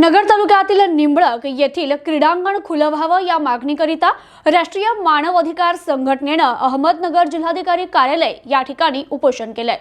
नगर तालुक्यातील निंबळक येथील क्रीडांगण खुलं व्हावं या मागणीकरिता राष्ट्रीय मानव अधिकार संघटनेनं अहमदनगर जिल्हाधिकारी कार्यालय या ठिकाणी उपोषण केलंय.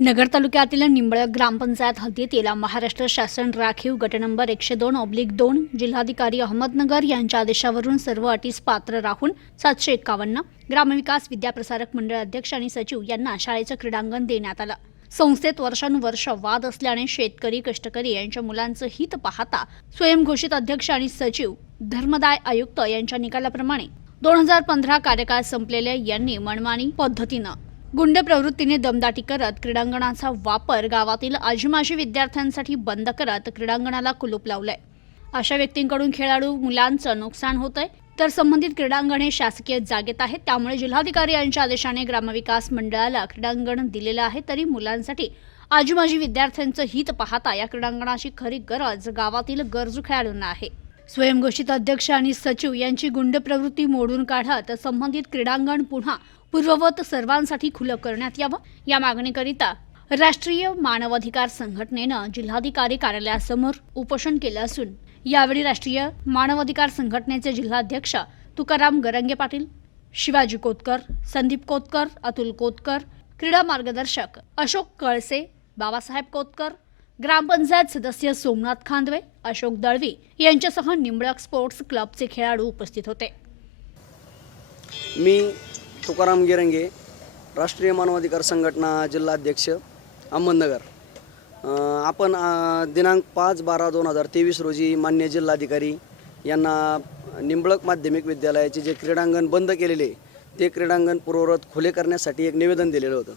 नगर तालुक्यातील निंबळक ग्रामपंचायत हद्दीतील महाराष्ट्र शासन राखीव गट नंबर एकशे दोन ऑब्लिक दोन जिल्हाधिकारी अहमदनगर यांच्या आदेशावरून सर्व अटीस पात्र राहून सातशे एक्कावन्न ग्रामविकास विद्याप्रसारक मंडळ अध्यक्ष आणि सचिव यांना शाळेचं क्रीडांगण देण्यात आलं. संस्थेत वर्षानुवर्ष वाद असल्याने शेतकरी कष्टकरी यांच्या मुलांचं हित पाहता स्वयंघोषित अध्यक्ष आणि सचिव धर्मदाय आयुक्त यांच्या निकालाप्रमाणे दोन हजार पंधरा कार्यकाळ संपलेल्या यांनी मनमानी पद्धतीनं गुंड प्रवृत्तीने दमदाटी करत क्रीडांगणाचा वापर गावातील आजीमाजी विद्यार्थ्यांसाठी बंद करत क्रीडांगणाला कुलूप लावलंय. अशा व्यक्तींकडून खेळाडू मुलांचं नुकसान होतंय तर संबंधित क्रीडांगण हे शासकीय जागेत आहेत त्यामुळे जिल्हाधिकारी यांच्या आदेशाने ग्रामविकास मंडळाला क्रीडांगण दिलेलं आहे. तरी मुलांसाठी आजूबाजी विद्यार्थ्यांचं हित पाहता या क्रीडांगणाची खरी गरज गावातील गरजू खेळाडूंना आहे. स्वयंघोषित अध्यक्ष आणि सचिव यांची गुंड प्रवृत्ती मोडून काढत संबंधित क्रीडांगण पुन्हा पूर्ववत सर्वांसाठी खुलं करण्यात यावं या मागणीकरिता राष्ट्रीय मानवाधिकार संघटनेनं जिल्हाधिकारी कार्यालयासमोर उपोषण केलं असून यावेळी राष्ट्रीय मानवाधिकार संघटनेचे जिल्हाध्यक्ष तुकाराम गरंगे पाटील शिवाजी कोतकर संदीप कोतकर अतुल कोतकर क्रीडा मार्गदर्शक अशोक कळसे बाबासाहेब कोतकर ग्रामपंचायत सदस्य सोमनाथ खांदवे अशोक दळवी यांच्यासह निंबळक स्पोर्ट्स क्लबचे खेळाडू उपस्थित होते. मी तुकाराम गिरंगे राष्ट्रीय मानवाधिकार संघटना जिल्हाध्यक्ष. अहमदनगर. आपण दिनांक पाच बारा दोन हजार तेवीस रोजी मान्य जिल्हाधिकारी यांना निंबळक माध्यमिक विद्यालयाचे जे क्रीडांगण बंद केलेले ते क्रीडांगण पूर्ववत खुले करण्यासाठी एक निवेदन दिलेलं होतं.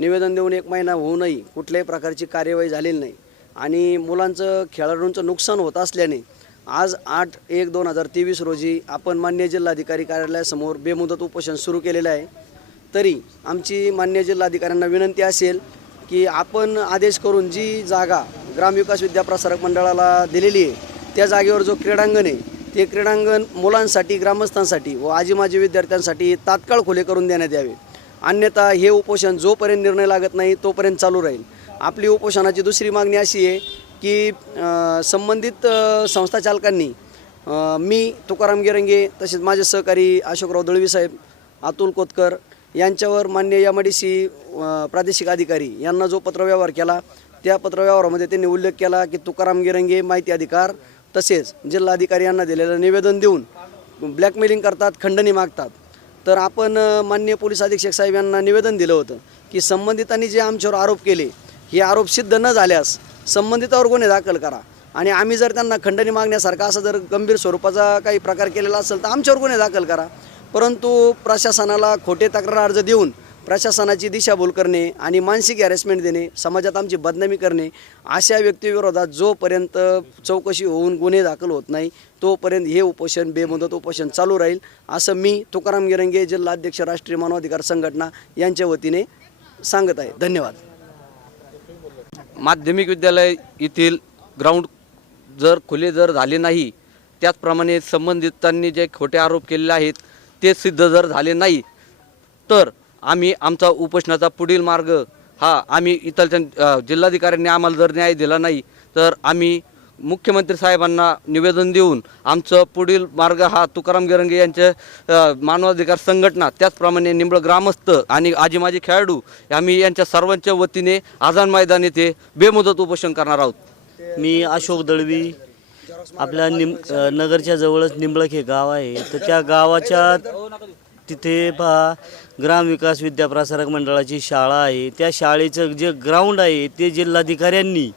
निवेदन देऊन एक महिना होऊनही कुठल्याही प्रकारची कार्यवाही झालेली नाही आणि मुलांचं खेळाडूंचं नुकसान होत असल्याने आज आठ एक दोन हजार तेवीस रोजी आपण मान्य जिल्हाधिकारी कार्यालयासमोर बेमुदत उपोषण सुरू केलेलं आहे. तरी आमची मान्य जिल्हाधिकाऱ्यांना विनंती असेल की आपण आदेश करून जी जागा ग्रामविकास विद्याप्रसारक मंडळाला दिलेली आहे त्या जागेवर जो क्रीडांगण आहे ते क्रीडांगण मुलांसाठी ग्रामस्थांसाठी व आजी माजी विद्यार्थ्यांसाठी तात्काळ खुले करून देण्यात यावे. अन्यथा हे उपोषण जोपर्यंत निर्णय लागत नाही तोपर्यंत चालू राहील. आपली उपोषणाची दुसरी मागणी अशी आहे की संबंधित संस्था चालकांनी मी तुकाराम गिरंगे तसेच माझे सहकारी अशोकराव दळवी साहेब अतुल कोतकर यांच्यावर मान्य एम डी सी प्रादेशिक अधिकारी यांना जो पत्रव्यवहार केला त्या पत्रव्यवहारामध्ये त्यांनी उल्लेख केला की तुकाराम गिरंगे माहिती अधिकार तसेच जिल्हाधिकारी यांना दिलेलं निवेदन देऊन ब्लॅकमेलिंग करतात खंडणी मागतात. तर आपण मान्य पोलीस अधीक्षक साहेब यांना निवेदन दिलं होतं की संबंधितांनी जे आमच्यावर आरोप केले हे आरोप सिद्ध न झाल्यास संबंधितावर गुन्हे दाखल करा. आणि आम्ही जर त्यांना खंडणी मागण्यासारखा असा जर गंभीर स्वरूपाचा काही प्रकार केलेला असेल तर आमच्यावर गुन्हे दाखल करा. परंतु प्रशासनाला खोटे तक्रार अर्ज देऊन प्रशासनाची दिशाभूल करणे आणि मानसिक हॅरेसमेंट देणे समाजात आमची बदनामी करणे अशा व्यक्तीविरोधात जोपर्यंत चौकशी होऊन गुन्हे दाखल होत नाही तोपर्यंत हे उपोषण बेमुदत उपोषण चालू राहील असं मी तुकाराम गिरंगे जिल्हाध्यक्ष राष्ट्रीय मानवाधिकार संघटना यांच्या वतीने सांगत आहे. धन्यवाद. माध्यमिक विद्यालय येथील ग्राउंड जर खुले जर झाले नाही त्याचप्रमाणे संबंधितांनी जे खोटे आरोप केलेले आहेत ते सिद्ध जर झाले नाही तर आम्ही आमचा उपोषणाचा पुढील मार्ग हा आम्ही इथलच्या जिल्हाधिकाऱ्यांनी आम्हाला जर न्याय दिला नाही तर आम्ही मुख्यमंत्री साहेबांना निवेदन देऊन आमचं पुढील मार्ग हा तुकाराम गिरंगे यांचे मानवाधिकार संघटना त्याचप्रमाणे निंबळ ग्रामस्थ आणि आजी माजी खेळाडू आम्ही यांच्या सर्वांच्या वतीने आझाद मैदान येथे बेमुदत उपोषण करणार आहोत. मी अशोक दळवी आपल्या निम अ, नगरच्या जवळच निंबळक हे गाव आहे. तर त्या गावाच्या तिथे पहा ग्रामविकास विद्याप्रसारक मंडळाची शाळा आहे. त्या शाळेचं जे ग्राउंड आहे ते जिल्हाधिकाऱ्यांनी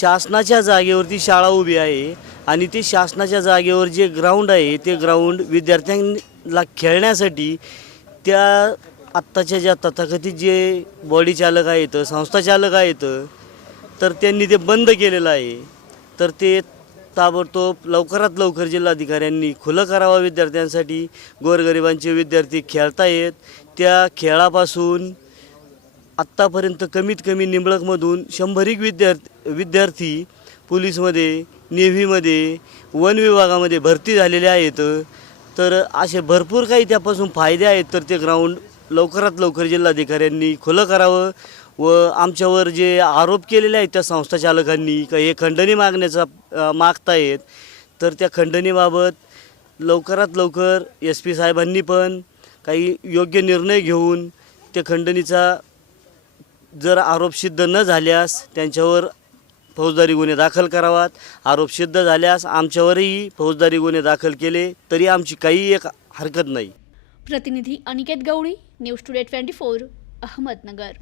शासनाच्या जागेवरती शाळा उभी आहे आणि ते शासनाच्या जागेवर जे ग्राउंड आहे ते ग्राउंड विद्यार्थ्यांना खेळण्यासाठी त्या आत्ताच्या ज्या तथाकथित जे बॉडी चालक आहेत संस्था चालक आहेत तर त्यांनी ते बंद केलेलं आहे. तर ते ताबडतोब लवकरात लवकर जिल्हाधिकाऱ्यांनी खुलं करावं विद्यार्थ्यांसाठी. गोरगरिबांचे विद्यार्थी खेळता येत. त्या खेळापासून आत्तापर्यंत कमीत कमी निंबळकमधून शंभरीक विद्यार्थी विद्यार्थी पोलीसमध्ये नेव्हीमध्ये वन विभागामध्ये भरती झालेले आहेत. तर असे भरपूर काही त्यापासून फायदे आहेत. तर ते ग्राउंड लवकरात लवकर जिल्हाधिकाऱ्यांनी खुलं करावं. व आमच्यावर जे आरोप केलेले आहेत त्या संस्था चालकांनी का हे खंडणी मागण्याचा अ, मागतायत तर त्या खंडणीबाबत लवकरात लवकर एस पी साहेबांनी पण काही योग्य निर्णय घेऊन त्या खंडणीचा जर आरोप सिद्ध न झाल्यास त्यांच्यावर फौजदारी गुन्हे दाखल करावात. आरोप सिद्ध झाल्यास आमच्यावरही फौजदारी गुन्हे दाखल केले तरी आमची काही एक हरकत नाही. प्रतिनिधी Aniket Gawali news today twenty four Ahmednagar.